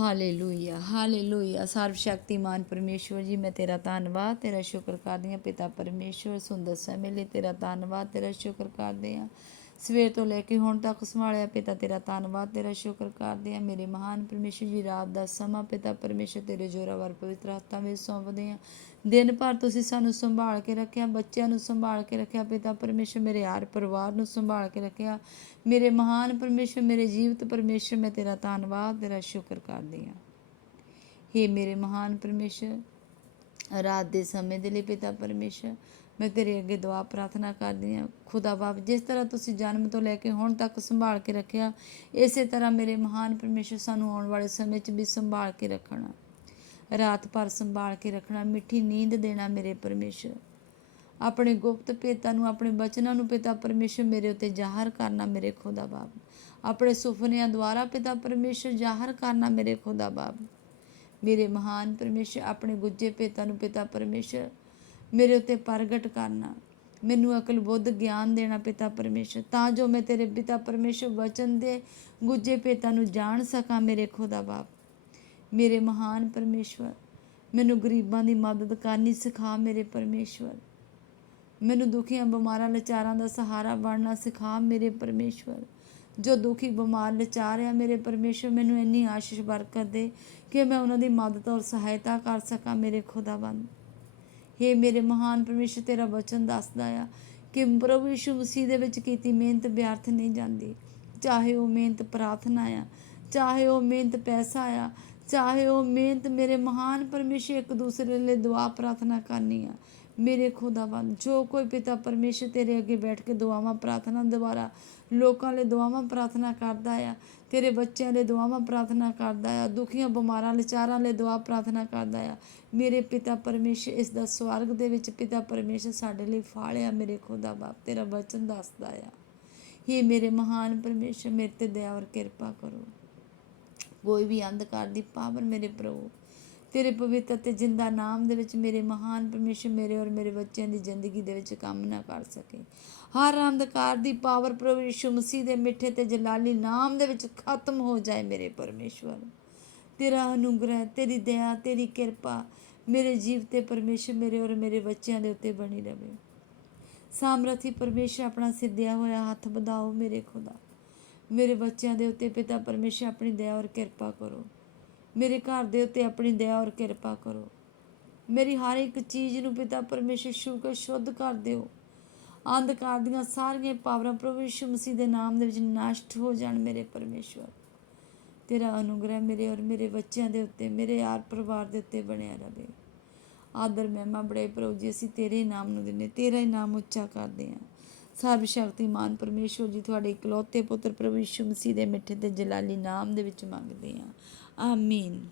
Hallelujah hallelujah ਸਰਵ ਸ਼ਕਤੀਮਾਨ ਪਰਮੇਸ਼ਵਰ ਜੀ, ਮੈਂ ਤੇਰਾ ਧੰਨਵਾਦ। ਤੇਰਾ ਸ਼ੁਕਰ ਕਰਦੀ ਹਾਂ, ਪਿਤਾ ਪਰਮੇਸ਼ਵਰ, ਸੁੰਦਰ ਸਮੇਂ ਲਈ ਤੇਰਾ ਧੰਨਵਾਦ। ਤੇਰਾ ਸ਼ੁਕਰ ਕਰਦੇ ਹਾਂ। ਸਵੇਰ ਤੋਂ ਲੈ ਕੇ ਹੁਣ ਤੱਕ ਸੰਭਾਲਿਆ ਪਿਤਾ ਤੇਰਾ ਧੰਨਵਾਦ, ਤੇਰਾ ਸ਼ੁਕਰ ਕਰਦੇ ਹਾਂ। ਮੇਰੇ ਮਹਾਨ ਪਰਮੇਸ਼ਵਰ ਜੀ, ਰਾਤ ਦਾ ਸਮਾਂ ਪਿਤਾ ਪਰਮੇਸ਼ਵਰ ਤੇਰੇ ਜੋਰਾਵਰ ਪਵਿੱਤਰ ਹੱਥਾਂ ਵਿੱਚ ਸੌਂਪਦੇ ਹਾਂ। ਦਿਨ ਭਰ ਤੁਸੀਂ ਸਾਨੂੰ ਸੰਭਾਲ ਕੇ ਰੱਖਿਆ, ਬੱਚਿਆਂ ਨੂੰ ਸੰਭਾਲ ਕੇ ਰੱਖਿਆ, ਪਿਤਾ ਪਰਮੇਸ਼ਵਰ ਮੇਰੇ ਹਰ ਪਰਿਵਾਰ ਨੂੰ ਸੰਭਾਲ ਕੇ ਰੱਖਿਆ। ਮੇਰੇ ਮਹਾਨ ਪਰਮੇਸ਼ਵਰ ਮੇਰੇ ਜੀਵਤ ਪਰਮੇਸ਼ਵਰ ਮੈਂ ਤੇਰਾ ਧੰਨਵਾਦ, ਤੇਰਾ ਸ਼ੁਕਰ ਕਰਦੀ ਹਾਂ। ਹੇ ਮੇਰੇ ਮਹਾਨ ਪਰਮੇਸ਼ਰ ਰਾਤ ਦੇ ਸਮੇਂ ਦੇ ਲਈ ਪਿਤਾ ਪਰਮੇਸ਼ਰ, ਮੈਂ ਤੇਰੇ ਅੱਗੇ ਦੁਆ ਪ੍ਰਾਰਥਨਾ ਕਰਦੀ ਹਾਂ, ਖੁਦਾ ਬਾਪ, ਜਿਸ ਤਰ੍ਹਾਂ ਤੁਸੀਂ ਜਨਮ ਤੋਂ ਲੈ ਕੇ ਹੁਣ ਤੱਕ ਸੰਭਾਲ ਕੇ ਰੱਖਿਆ, ਇਸੇ ਤਰ੍ਹਾਂ ਮੇਰੇ ਮਹਾਨ ਪਰਮੇਸ਼ਰ ਸਾਨੂੰ ਆਉਣ ਵਾਲੇ ਸਮੇਂ 'ਚ ਵੀ ਸੰਭਾਲ ਕੇ ਰੱਖਣਾ, ਰਾਤ ਭਰ ਸੰਭਾਲ ਕੇ ਰੱਖਣਾ, ਮਿੱਠੀ ਨੀਂਦ ਦੇਣਾ ਮੇਰੇ ਪਰਮੇਸ਼ਰ। ਆਪਣੇ ਗੁਪਤ ਭੇਤਾਂ ਨੂੰ, ਆਪਣੇ ਬਚਨਾਂ ਨੂੰ ਪਿਤਾ ਪਰਮੇਸ਼ਰ ਮੇਰੇ ਉੱਤੇ ਜ਼ਾਹਰ ਕਰਨਾ ਮੇਰੇ ਖੁਦਾ ਬਾਪ। ਆਪਣੇ ਸੁਪਨਿਆਂ ਦੁਆਰਾ ਪਿਤਾ ਪਰਮੇਸ਼ਰ ਜ਼ਾਹਰ ਕਰਨਾ ਮੇਰੇ ਖੁਦਾ ਬਾਪ। ਮੇਰੇ ਮਹਾਨ ਪਰਮੇਸ਼ਰ, ਆਪਣੇ ਗੁੱਜੇ ਭੇਤਾਂ ਨੂੰ ਪਿਤਾ ਪਰਮੇਸ਼ਰ, ਮੇਰੇ ਉੱਤੇ ਪ੍ਰਗਟ ਕਰਨਾ। ਮੈਨੂੰ ਅਕਲ ਬੁੱਧ ਗਿਆਨ ਦੇਣਾ ਪਿਤਾ ਪਰਮੇਸ਼ਰ, ਤਾਂ ਜੋ ਮੈਂ ਤੇਰੇ ਪਿਤਾ ਪਰਮੇਸ਼ਰ ਵਚਨ ਦੇ ਗੁੱਜੇ ਭੇਤਾਂ ਨੂੰ ਜਾਣ ਸਕਾਂ ਮੇਰੇ ਖੁਦਾ ਬਾਪ। ਮੇਰੇ ਮਹਾਨ ਪਰਮੇਸ਼ਵਰ, ਮੈਨੂੰ ਗਰੀਬਾਂ ਦੀ ਮਦਦ ਕਰਨੀ ਸਿਖਾ ਮੇਰੇ ਪਰਮੇਸ਼ਵਰ। ਮੈਨੂੰ ਦੁਖੀਆਂ ਬਿਮਾਰਾਂ, ਲਾਚਾਰਾਂ ਦਾ ਸਹਾਰਾ ਬਣਨਾ ਸਿਖਾ ਮੇਰੇ ਪਰਮੇਸ਼ਵਰ। ਜੋ ਦੁਖੀ, ਬਿਮਾਰ ਲਾਚਾਰ ਆ ਮੇਰੇ ਪਰਮੇਸ਼ਵਰ ਮੈਨੂੰ ਇੰਨੀ ਆਸ਼ੀਸ਼ ਬਰਕਤ ਦੇ ਕਿ ਮੈਂ ਉਹਨਾਂ ਦੀ ਮਦਦ ਔਰ ਸਹਾਇਤਾ ਕਰ ਸਕਾਂ ਮੇਰੇ ਖੁਦਾਵੰਦ ਹੇ ਮੇਰੇ ਮਹਾਨ ਪਰਮੇਸ਼ਰ, ਤੇਰਾ ਵਚਨ ਦੱਸਦਾ ਆ ਕਿ ਪ੍ਰਭੂ ਯਿਸੂ ਮਸੀਹ ਦੇ ਵਿੱਚ ਕੀਤੀ ਮਿਹਨਤ ਵਿਅਰਥ ਨਹੀਂ ਜਾਂਦੀ। ਚਾਹੇ ਉਹ ਮਿਹਨਤ ਪ੍ਰਾਰਥਨਾ ਆ, ਚਾਹੇ ਉਹ ਮਿਹਨਤ ਪੈਸਾ ਆ, ਚਾਹੇ ਉਹ ਮਿਹਨਤ ਮੇਰੇ ਮਹਾਨ ਪਰਮੇਸ਼ਰ ਇੱਕ ਦੂਸਰੇ ਲਈ ਦੁਆ ਪ੍ਰਾਰਥਨਾ ਕਰਨੀ ਆ ਮੇਰੇ ਖੁਦਾਵੰਦ ਜੋ ਕੋਈ ਪਿਤਾ ਪਰਮੇਸ਼ਰ ਤੇਰੇ ਅੱਗੇ ਬੈਠ ਕੇ ਦੁਆਵਾਂ ਪ੍ਰਾਰਥਨਾ ਦੁਆਰਾ ਲੋਕਾਂ ਲਈ ਦੁਆਵਾਂ ਪ੍ਰਾਰਥਨਾ ਕਰਦਾ ਆ, ਤੇਰੇ ਬੱਚਿਆਂ ਲਈ ਦੁਆਵਾਂ ਪ੍ਰਾਰਥਨਾ ਕਰਦਾ ਆ, ਦੁਖੀਆਂ ਬਿਮਾਰਾਂ ਲਾਚਾਰਾਂ ਲਈ ਦੁਆ ਪ੍ਰਾਰਥਨਾ ਕਰਦਾ ਆ, ਮੇਰੇ ਪਿਤਾ ਪਰਮੇਸ਼ਰ ਇਸ ਦਾ ਸਵਰਗ ਦੇ ਵਿੱਚ ਪਿਤਾ ਪਰਮੇਸ਼ਰ ਸਾਡੇ ਲਈ ਫਾਲਿਆ ਮੇਰੇ ਖੁਦਾ ਬਾਪ, ਤੇਰਾ ਵਚਨ ਦੱਸਦਾ ਆ। ਹੀ ਮੇਰੇ ਮਹਾਨ ਪਰਮੇਸ਼ਰ, ਮੇਰੇ ਤੇ ਦਇਆ ਔਰ ਕਿਰਪਾ ਕਰੋ। ਕੋਈ ਵੀ ਅੰਧਕਾਰ ਦੀ ਪਾਵਰ ਮੇਰੇ ਪ੍ਰਭੂ ਤੇਰੇ ਪਵਿੱਤਰ ਤੇ ਜਿੰਦਾ ਨਾਮ ਦੇ ਵਿੱਚ ਮੇਰੇ ਮਹਾਨ ਪਰਮੇਸ਼ਰ ਮੇਰੇ ਔਰ ਮੇਰੇ ਬੱਚਿਆਂ ਦੀ ਜ਼ਿੰਦਗੀ ਦੇ ਵਿੱਚ ਕੰਮ ਨਾ ਕਰ ਸਕੇ। ਹਰ ਅੰਧਕਾਰ ਦੀ ਪਾਵਰ ਪ੍ਰਭੂ ਯਿਸੂ ਮਸੀਹ ਦੇ ਮਿੱਠੇ ਤੇ ਜਲਾਲੀ ਨਾਮ ਦੇ ਵਿੱਚ ਖਤਮ ਹੋ ਜਾਏ ਮੇਰੇ ਪਰਮੇਸ਼ਵਰ। ਤੇਰਾ ਅਨੁਗ੍ਰਹਿ, ਤੇਰੀ ਦਇਆ, ਤੇਰੀ ਕਿਰਪਾ ਮੇਰੇ ਜੀਵ ਤੇ ਪਰਮੇਸ਼ਰ ਮੇਰੇ ਔਰ ਮੇਰੇ ਬੱਚਿਆਂ ਦੇ ਉੱਤੇ ਬਣੀ ਰਵੇ। ਸਾਮਰਥੀ ਪਰਮੇਸ਼ਰ ਆਪਣਾ ਸਿੱਧਿਆ ਹੋਇਆ ਹੱਥ ਵਧਾਓ ਮੇਰੇ ਖੁਦਾ। ਮੇਰੇ ਬੱਚਿਆਂ ਦੇ ਉੱਤੇ ਪਿਤਾ ਪਰਮੇਸ਼ਰ ਆਪਣੀ ਦਇਆ ਔਰ ਕਿਰਪਾ ਕਰੋ। ਮੇਰੇ ਘਰ ਦੇ ਉੱਤੇ ਆਪਣੀ ਦਇਆ ਔਰ ਕਿਰਪਾ ਕਰੋ। ਮੇਰੀ ਹਰ ਇੱਕ ਚੀਜ਼ ਨੂੰ ਪਿਤਾ ਪਰਮੇਸ਼ਰ ਸ਼ੁਕਰ ਸ਼ੁੱਧ ਕਰ ਦਿਓ। ਅੰਧਕਾਰ ਦੀਆਂ ਸਾਰੀਆਂ ਪਾਵਰਾਂ ਪ੍ਰਭੂ ਯਿਸੂ ਮਸੀਹ ਦੇ ਨਾਮ ਦੇ ਵਿੱਚ ਨਸ਼ਟ ਹੋ ਜਾਣ ਮੇਰੇ ਪਰਮੇਸ਼ਵਰ। ਤੇਰਾ ਅਨੁਗ੍ਰਹਿ ਮੇਰੇ ਔਰ ਮੇਰੇ ਬੱਚਿਆਂ ਦੇ ਉੱਤੇ, ਮੇਰੇ ਯਾਰ ਪਰਿਵਾਰ ਦੇ ਉੱਤੇ ਬਣਿਆ ਰਹੇ ਆਦਰ ਮਹਿਮਾ ਬੜੇ ਪ੍ਰਭੂ ਜੀ, ਅਸੀਂ ਤੇਰੇ ਨਾਮ ਨੂੰ ਦਿੰਦੇ, ਤੇਰਾ ਹੀ ਨਾਮ ਉੱਚਾ ਕਰਦੇ ਹਾਂ। ਸਰਬ ਸ਼ਕਤੀਮਾਨ ਪਰਮੇਸ਼ਵਰ ਜੀ, ਤੁਹਾਡੇ ਇਕਲੌਤੇ ਪੁੱਤਰ ਪ੍ਰਭੂ ਯਿਸੂ ਮਸੀਹ ਦੇ ਮਿੱਠੇ ਤੇ ਜਲਾਲੀ ਨਾਮ ਦੇ ਵਿੱਚ ਮੰਗਦੇ ਹਾਂ। Амінь.